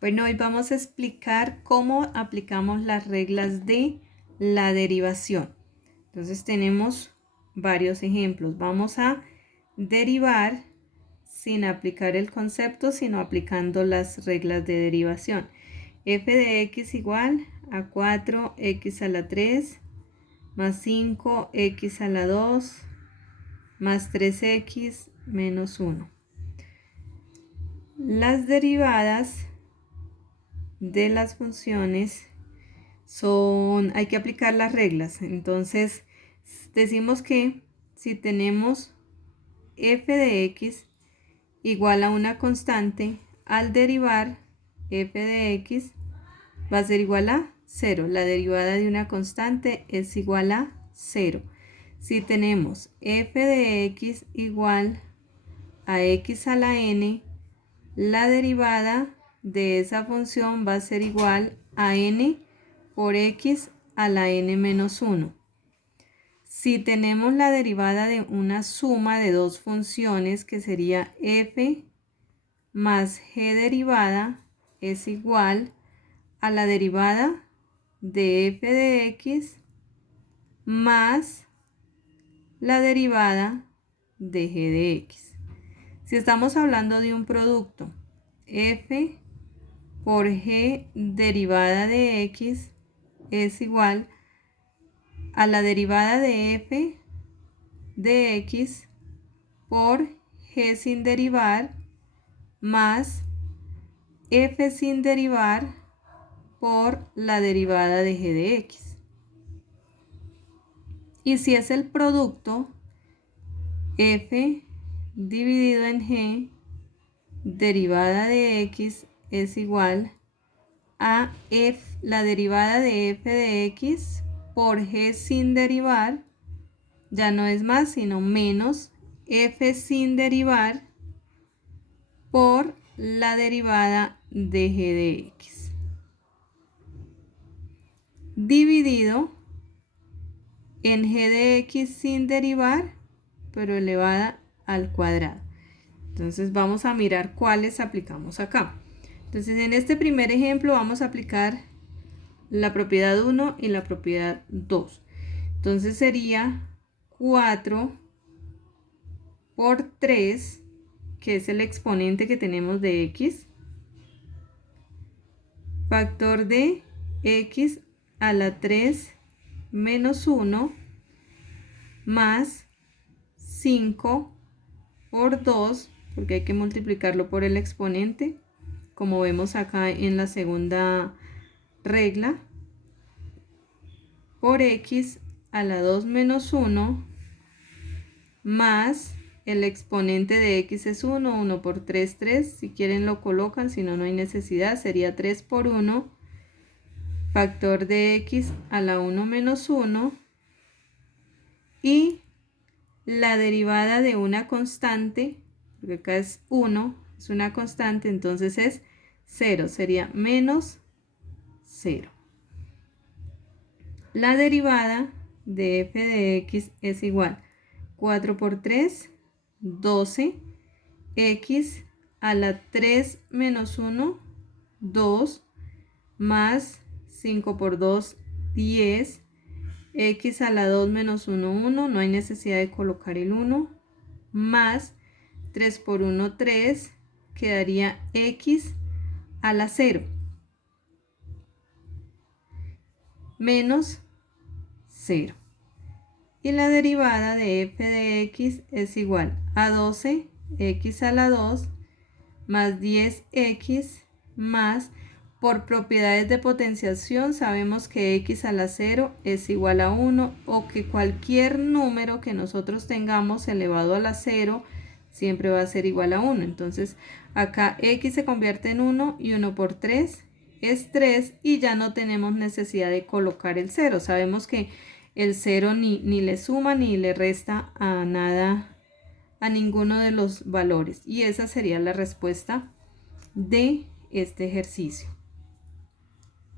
Bueno, hoy vamos a explicar cómo aplicamos las reglas de la derivación. Entonces tenemos varios ejemplos. Vamos a derivar sin aplicar el concepto, sino aplicando las reglas de derivación. F de x igual a 4x a la 3 más 5x a la 2 más 3x menos 1. Las derivadas de las funciones hay que aplicar las reglas. Entonces decimos que si tenemos f de x igual a una constante, al derivar f de x va a ser igual a 0. La derivada de una constante es igual a 0. Si tenemos f de x igual a x a la n, la derivada de esa función va a ser igual a n por x a la n menos 1. Si tenemos la derivada de una suma de dos funciones, que sería f más g derivada, es igual a la derivada de f de x más la derivada de g de x. Si estamos hablando de un producto, f por g derivada de x es igual a la derivada de f de x por g sin derivar más f sin derivar por la derivada de g de x. Y si es el producto, f dividido en g derivada de x es igual a la derivada de f de x por g sin derivar, ya no es más sino menos f sin derivar por la derivada de g de x, dividido en g de x sin derivar, pero elevada al cuadrado. Entonces vamos a mirar cuáles aplicamos acá. Entonces en este primer ejemplo vamos a aplicar la propiedad 1 y la propiedad 2. Entonces sería 4 por 3, que es el exponente que tenemos de x, factor de x a la 3 menos 1 más 5 por 2, porque hay que multiplicarlo por el exponente, como vemos acá en la segunda regla, por x a la 2 menos 1 más el exponente de x es 1, 1 por 3, 3, si quieren lo colocan, si no, no hay necesidad, sería 3 por 1, factor de x a la 1 menos 1, y la derivada de una constante, porque acá es 1, es una constante, entonces es 0, sería menos 0. La derivada de f de x es igual 4 por 3, 12, x a la 3 menos 1, 2, más 5 por 2, 10, x a la 2 menos 1, 1, no hay necesidad de colocar el 1, más 3 por 1, 3, quedaría x a la 0, menos 0. Y la derivada de f de x es igual a 12, x a la 2, más 10x, más, por propiedades de potenciación, sabemos que x a la 0 es igual a 1, o que cualquier número que nosotros tengamos elevado a la 0 siempre va a ser igual a 1. Entonces acá x se convierte en 1 y 1 por 3 es 3, y ya no tenemos necesidad de colocar el 0. Sabemos que el 0 ni le suma ni le resta a nada, a ninguno de los valores, y esa sería la respuesta de este ejercicio.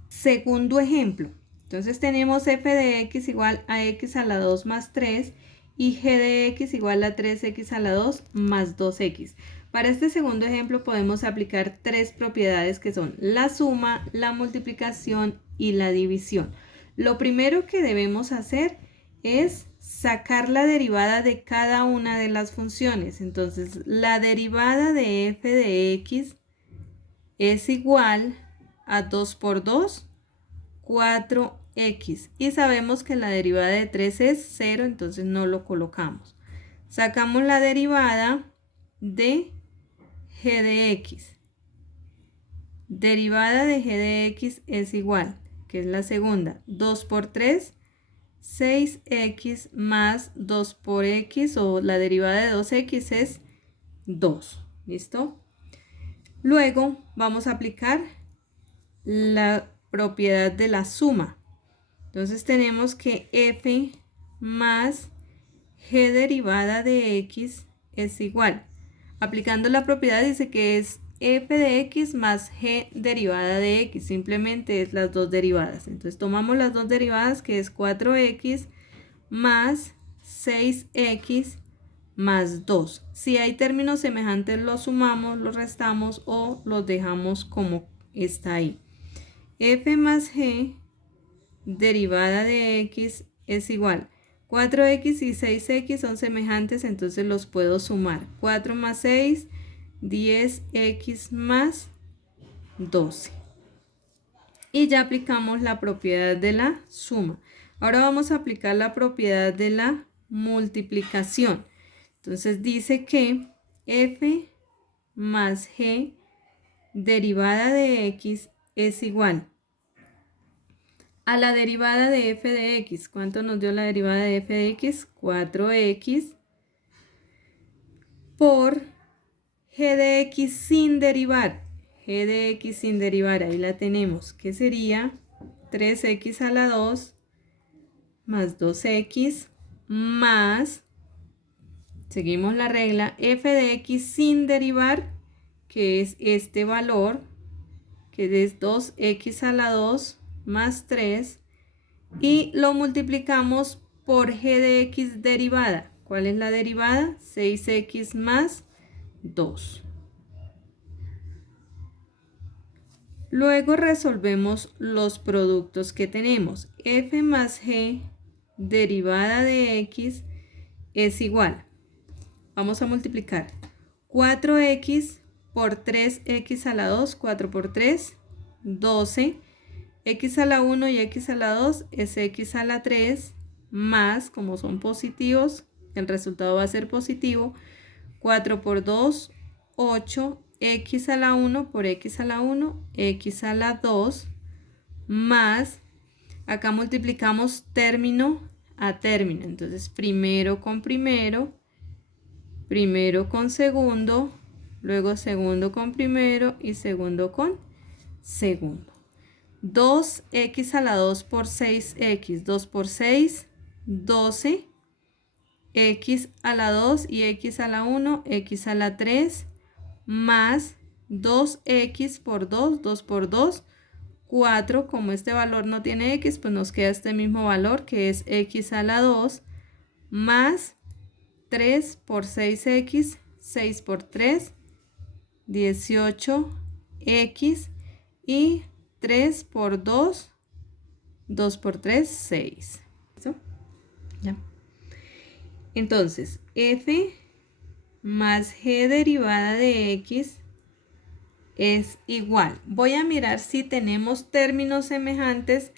Segundo ejemplo, entonces tenemos f de x igual a x a la 2 más 3 y g de x igual a 3x a la 2 más 2x. Para este segundo ejemplo podemos aplicar tres propiedades que son la suma, la multiplicación y la división. Lo primero que debemos hacer es sacar la derivada de cada una de las funciones. Entonces, la derivada de f de x es igual a 2 por 2, 4x. Y sabemos que la derivada de 3 es 0, entonces no lo colocamos. Sacamos la derivada de g de x. Derivada de g de x es igual, que es la segunda, 2 por 3, 6x más 2 por x, o la derivada de 2x es 2. ¿Listo? Luego vamos a aplicar la propiedad de la suma. Entonces tenemos que f más g derivada de x es igual. Aplicando la propiedad dice que es f de x más g derivada de x. Simplemente es las dos derivadas. Entonces tomamos las dos derivadas, que es 4x más 6x más 2. Si hay términos semejantes, los sumamos, los restamos o los dejamos como está ahí. F más g derivada de x es igual. 4x y 6x son semejantes, entonces los puedo sumar. 4 más 6, 10x más 12. Y ya aplicamos la propiedad de la suma. Ahora vamos a aplicar la propiedad de la multiplicación. Entonces dice que f más g derivada de x es igual a la derivada de f de x. ¿Cuánto nos dio la derivada de f de x? 4x por g de x sin derivar. G de x sin derivar, ahí la tenemos, que sería 3x a la 2 más 2x más, seguimos la regla, f de x sin derivar, que es este valor, que es 2x a la 2 más 3, y lo multiplicamos por g de x derivada. ¿Cuál es la derivada? 6x más 2. Luego resolvemos los productos que tenemos. F más g derivada de x es igual. Vamos a multiplicar 4x por 3x a la 2, 4 por 3, 12. X a la 1 y x a la 2 es x a la 3 más, como son positivos, el resultado va a ser positivo. 4 por 2, 8, x a la 1 por x a la 1, x a la 2 más, acá multiplicamos término a término, entonces primero con primero, primero con segundo, luego segundo con primero y segundo con segundo. 2x a la 2 por 6x, 2 por 6, 12, x a la 2 y x a la 1, x a la 3, más 2x por 2, 2 por 2, 4, como este valor no tiene x, pues nos queda este mismo valor, que es x a la 2, más 3 por 6x, 6 por 3, 18x, y 3 por 2, 2 por 3, 6. ¿Listo? Ya. Entonces, f más g derivada de x es igual. Voy a mirar si tenemos términos semejantes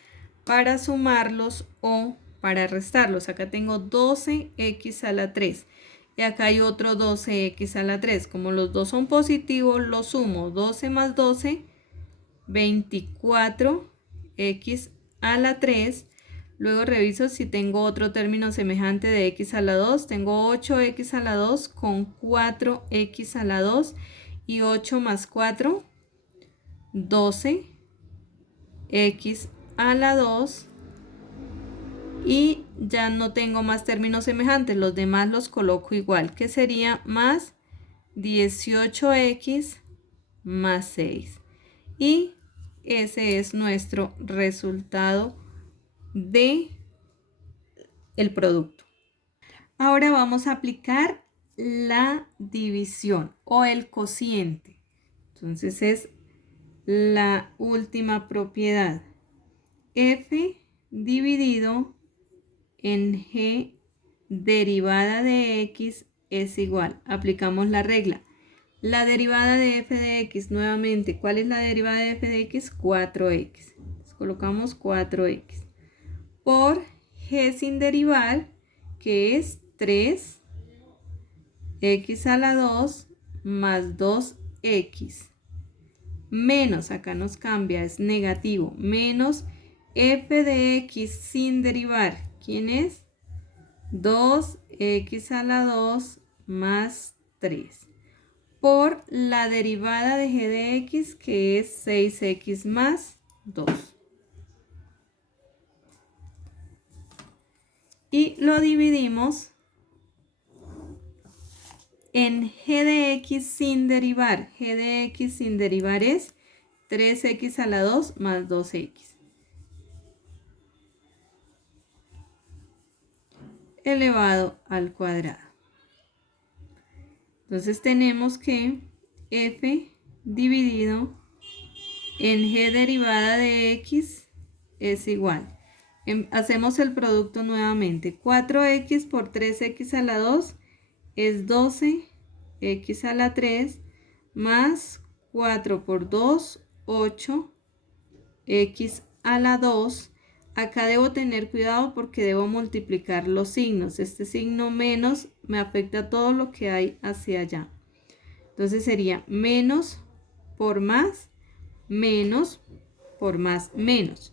para sumarlos o para restarlos. Acá tengo 12x a la 3 y acá hay otro 12x a la 3. Como los dos son positivos, los sumo. 12 más 12, 24x a la 3. Luego reviso si tengo otro término semejante de x a la 2. Tengo 8x a la 2 con 4x a la 2. Y 8 más 4, 12x a la 2. Y ya no tengo más términos semejantes. Los demás los coloco igual, que sería más 18x más 6. Y ese es nuestro resultado de el producto. Ahora vamos a aplicar la división o el cociente. Entonces es la última propiedad. F dividido en G derivada de X es igual. Aplicamos la regla. La derivada de f de x, nuevamente, ¿cuál es la derivada de f de x? 4x. Entonces, colocamos 4x por g sin derivar, que es 3x a la 2 más 2x. Menos, acá nos cambia, es negativo, menos f de x sin derivar. ¿Quién es? 2x a la 2 más 3. Por la derivada de g de x, que es 6x más 2. Y lo dividimos en g de x sin derivar. G de x sin derivar es 3x a la 2 más 2x. Elevado al cuadrado. Entonces tenemos que f dividido en g derivada de x es igual. Hacemos el producto nuevamente. 4x por 3x a la 2 es 12x a la 3 más 4 por 2, 8x a la 2. Acá debo tener cuidado porque debo multiplicar los signos. Este signo menos me afecta a todo lo que hay hacia allá. Entonces sería menos por más, menos por más, menos.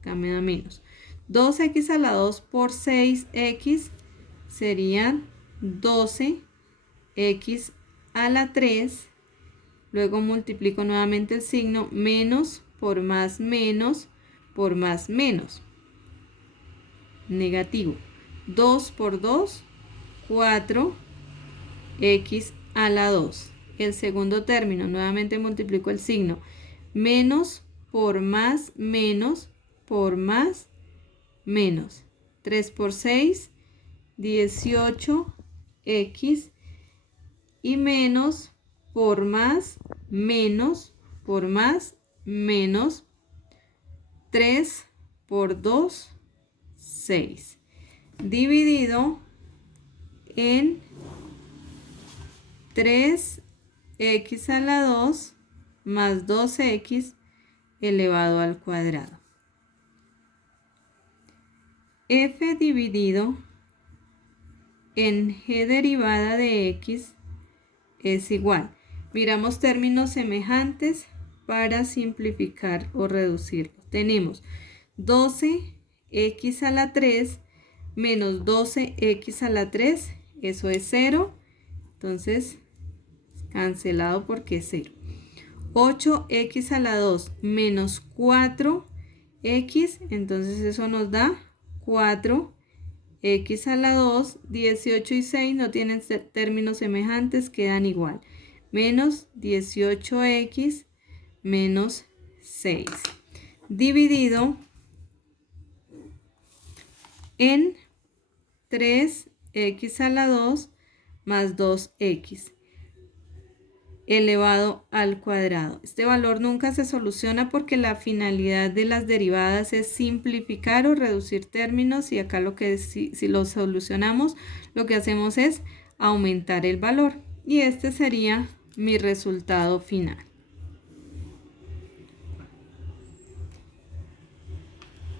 Acá me da menos. 2x a la 2 por 6x serían 12x a la 3. Luego multiplico nuevamente el signo, menos por más, menos por más, menos. Negativo. 2 por 2, 4x a la 2. El segundo término, nuevamente multiplico el signo. Menos por más, menos por más, menos. 3 por 6, 18x. Y menos por más, menos por más, menos. 3 por 2, 6. Dividido en 3x a la 2 más 2x elevado al cuadrado. F dividido en g derivada de x es igual. Miramos términos semejantes para simplificar o reducirlo. Tenemos 12x a la 3 menos 12x a la 3, eso es 0. Entonces, cancelado porque es 0. 8x a la 2 menos 4x, entonces eso nos da 4x a la 2, 18 y 6 no tienen términos semejantes, quedan igual. Menos 18x menos 6. Dividido en 3x a la 2 más 2x elevado al cuadrado. Este valor nunca se soluciona porque la finalidad de las derivadas es simplificar o reducir términos, y acá lo que si lo solucionamos, lo que hacemos es aumentar el valor, y este sería mi resultado final.